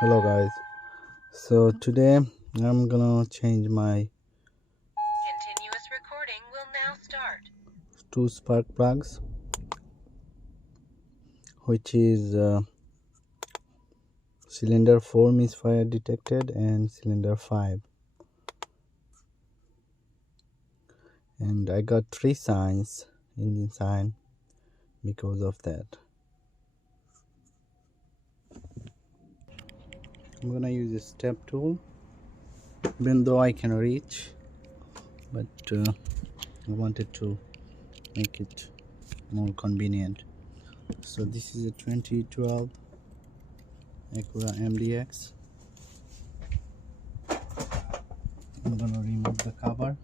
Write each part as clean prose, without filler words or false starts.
Hello guys, so today I'm gonna change my Continuous recording will now start. two spark plugs, which is cylinder 4 misfire detected and cylinder 5, and I got 3 signs, engine sign, because of that. I'm gonna use a step tool, even though I can reach, but I wanted to make it more convenient. So this is a 2012 Acura MDX. I'm gonna remove the cover.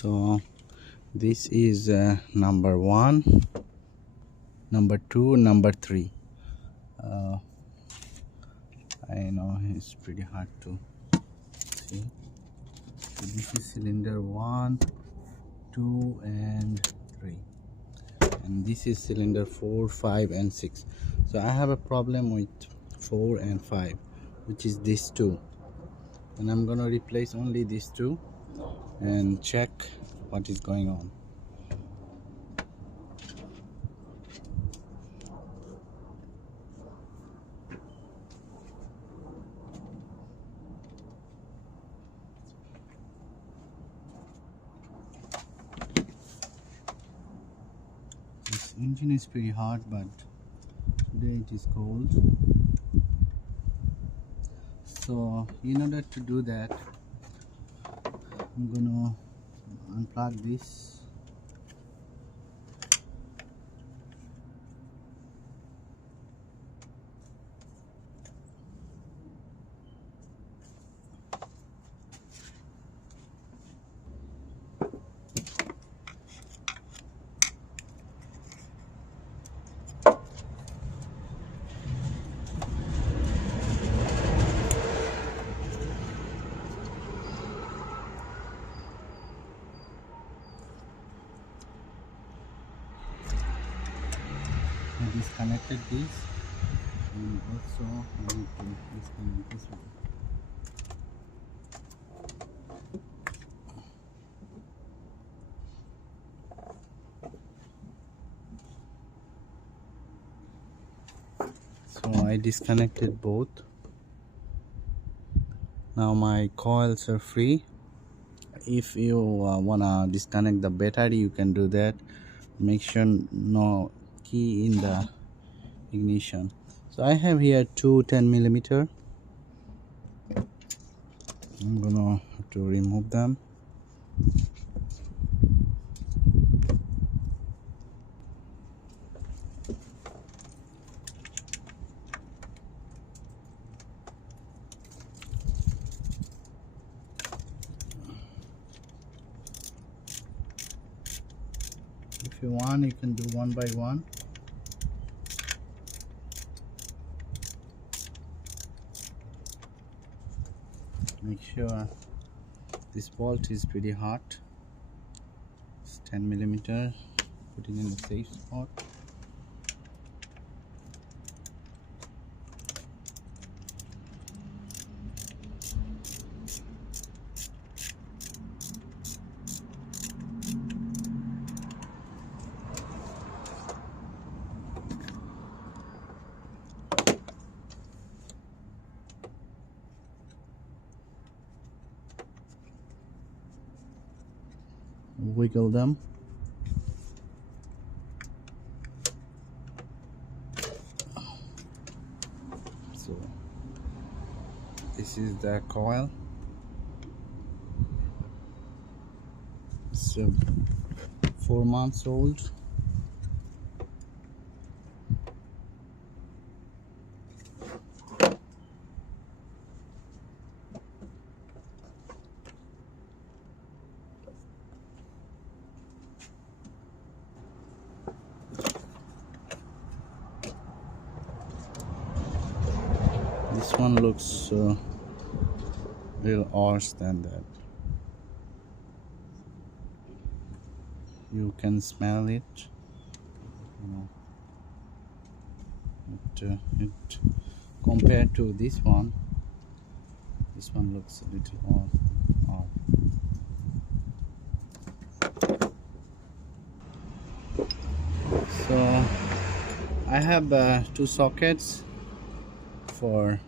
So this is number 1, number 2, number 3. I know it's pretty hard to see. So this is cylinder 1, 2 and 3, and this is cylinder 4, 5 and 6. So I have a problem with 4 and 5, which is these two, and I'm gonna replace only these two and check what is going on. This engine is pretty hot, but today it is cold. So in order to do that, I'm gonna unplug this. I disconnected this, and also I need to disconnect this one. So I disconnected both. Now my coils are free. If you wanna disconnect the battery, you can do that. Make sure no key in the ignition. So I have here two 10mm. I'm gonna have to remove them. If you want, you can do one by one. Make sure this bolt is pretty hot. It's 10mm. Put it in the safe spot. Wiggle them. So this is the coil. So 4 months old. looks little worse than that. You can smell it. It compared to this one looks a little odd. So I have two sockets for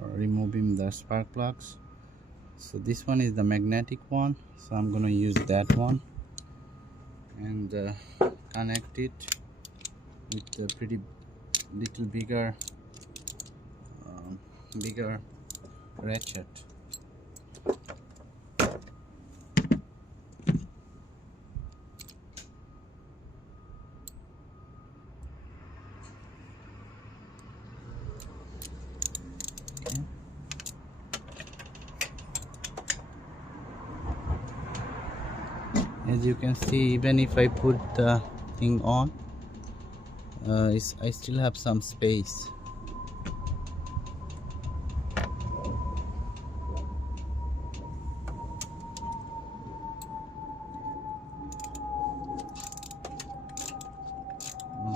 removing the spark plugs. So this one is the magnetic one, so I'm gonna use that one and connect it with a pretty little bigger ratchet. As you can see, even if I put the thing on, I still have some space.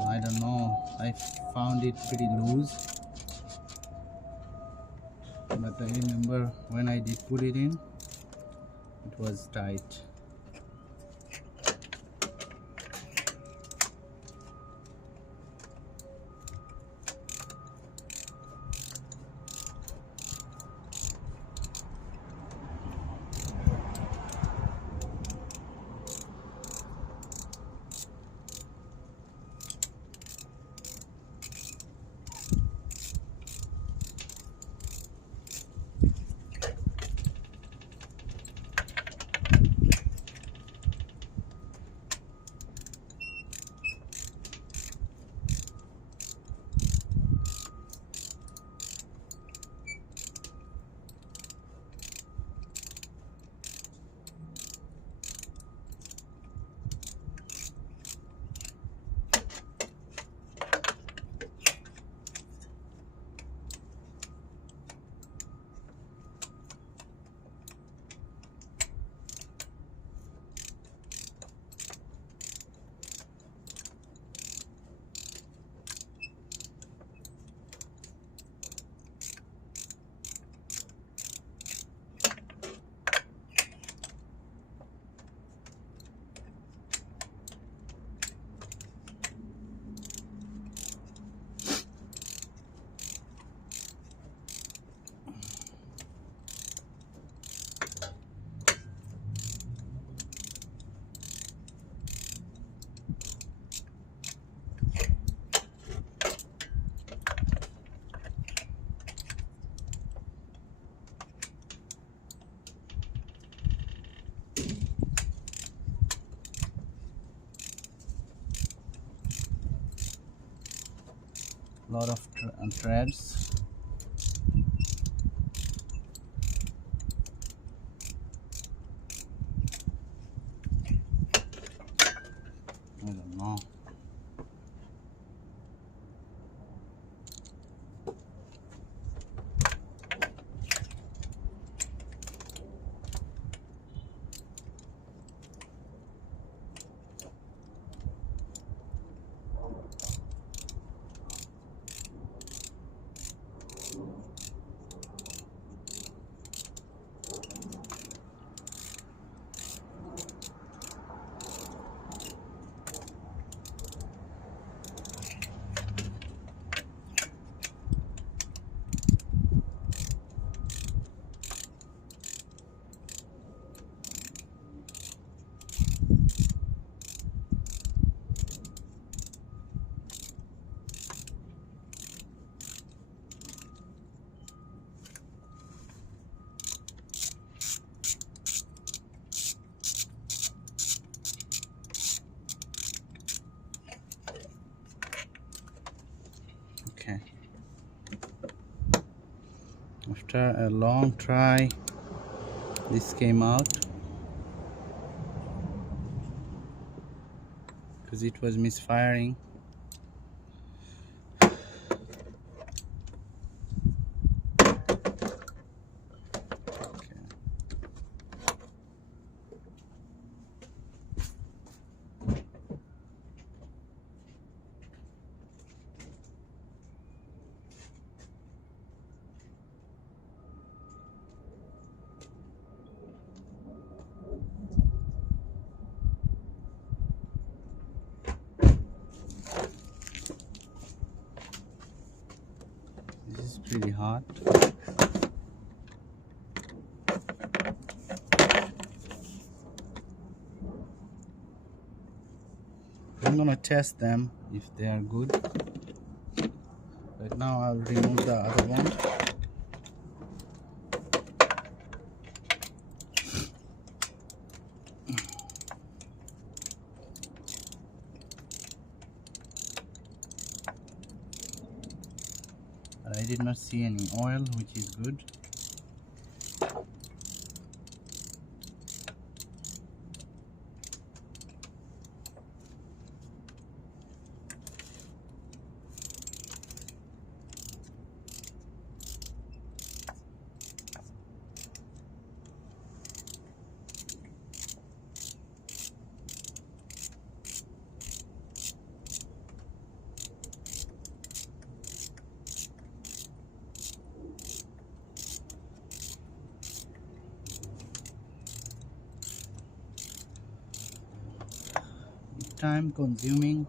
I don't know, I found it pretty loose, but I remember when I did put it in, it was tight. Lot of threads. I don't know. Okay. After a long try, this came out because it was misfiring. hot. I'm gonna test them if they are good. Right now I'll remove the other one. I did not see any oil, which is good. Time consuming,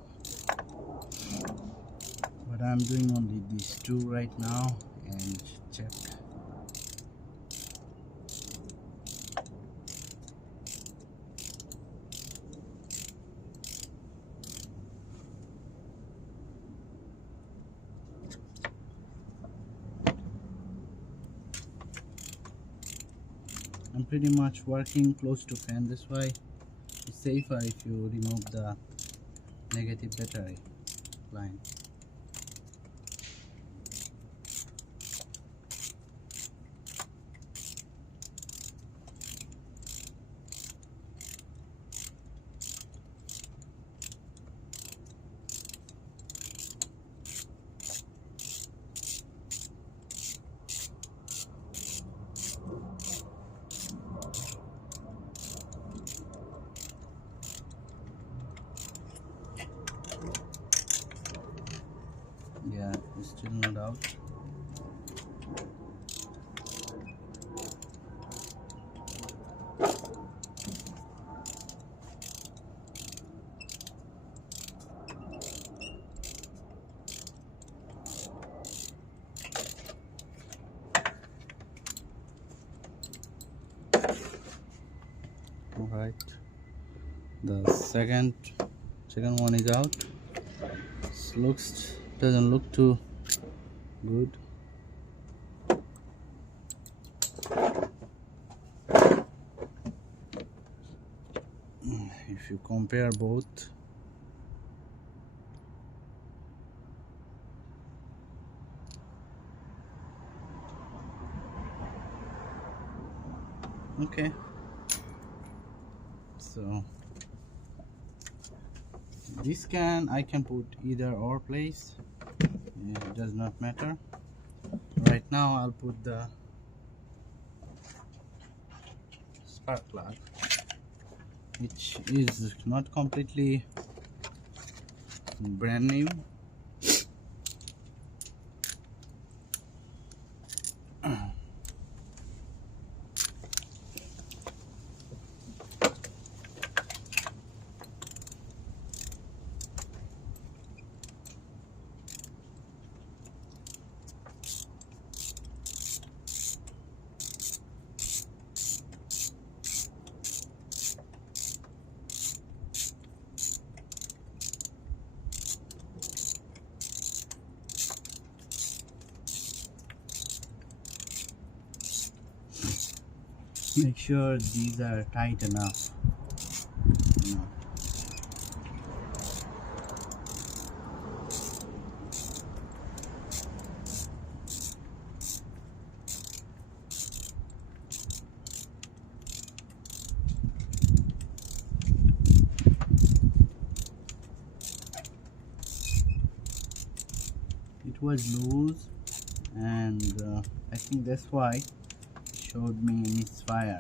but I'm doing only these two right now and check. I'm pretty much working close to fan. This way it's safer if you remove the negative battery line. Yeah, it's still not out. All right, the second one is out. Doesn't look too good. If you compare both, okay, so this I can put either or place. It does not matter. Right now I'll put the spark plug, which is not completely brand new. Make sure these are tight enough. It was loose, and I think that's why it showed me misfire.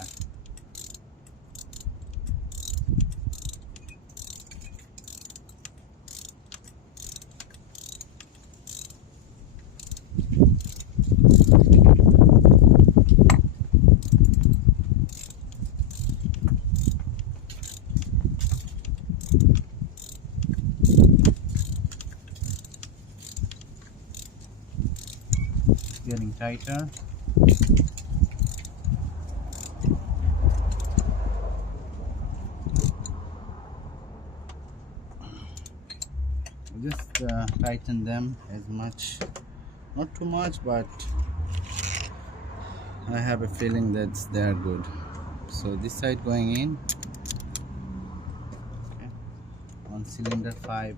Getting tighter. Just tighten them as much, not too much, but I have a feeling that they are good. So this side going in, okay, on cylinder 5.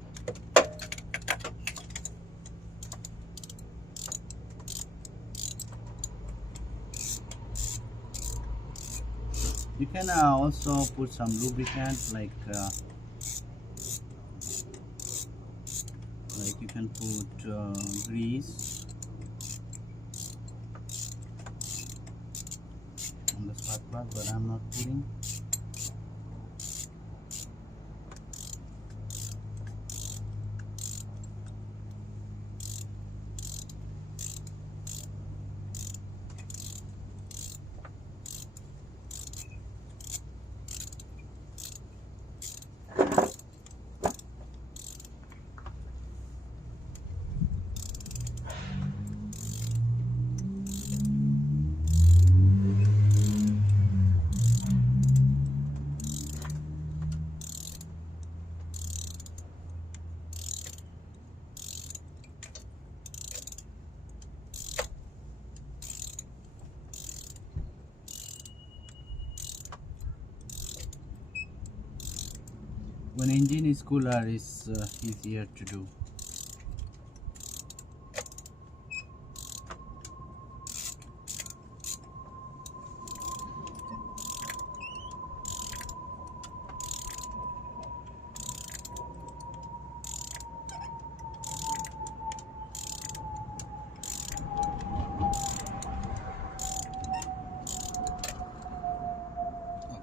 You can also put some lubricant, like you can put grease on the spark plug, but I'm not putting. When engine is cooler, it's easier to do.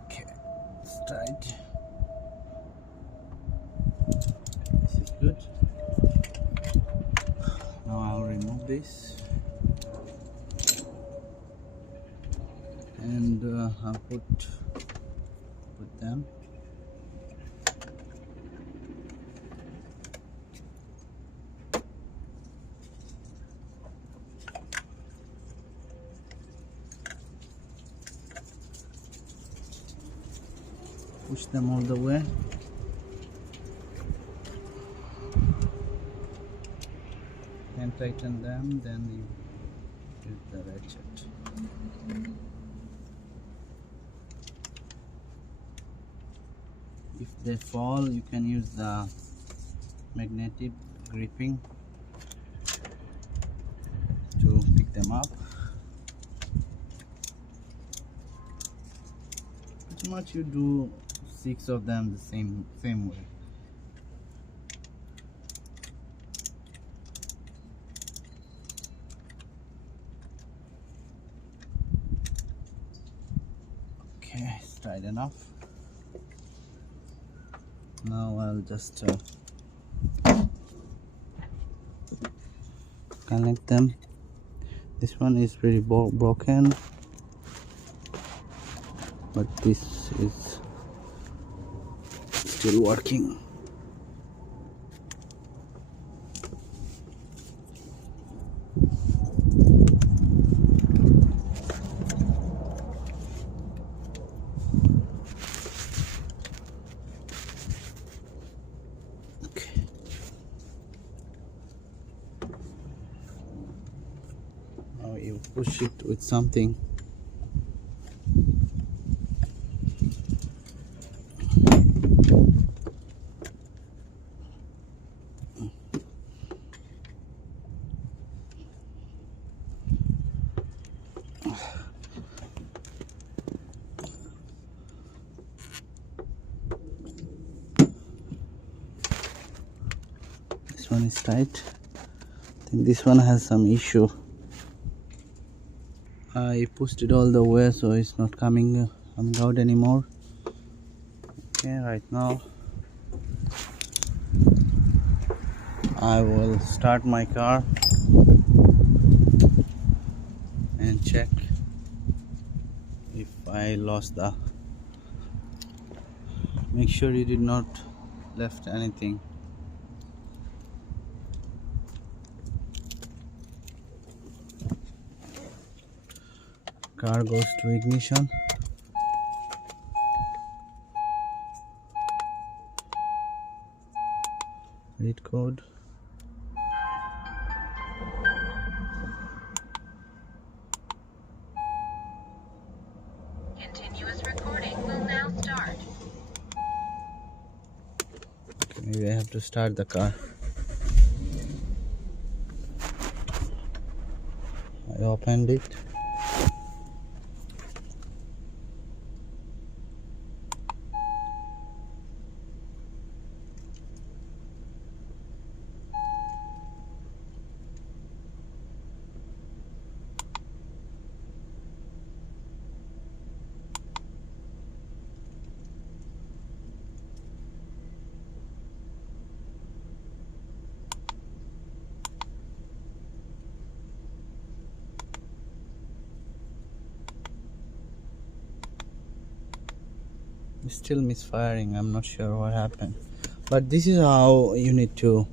Okay, it's tight. This is good. Now I'll remove this and I'll put them. Push them all the way. And tighten them, then you use the ratchet. If they fall, you can use the magnetic gripping to pick them up. Pretty much you do 6 of them the same way. Okay, it's tight enough. Now I'll just connect them. This one is pretty broken, but this is still working. Now you push it with something. This one is tight. I think this one has some issue. I pushed it all the way, so it's not coming out anymore. Okay, right now I will start my car and check if I lost the. Make sure you did not left anything. Car goes to ignition. Read code. Continuous recording will now start. Okay, maybe I have to start the car. I opened it. It's still misfiring. I'm not sure what happened, but this is how you need to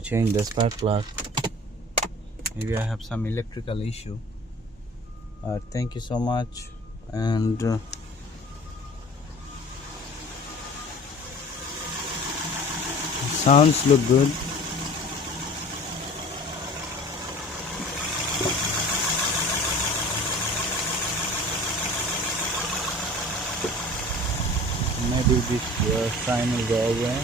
change the spark plug. Maybe I have some electrical issue. Thank you so much, and sounds look good. Maybe this sign will go away.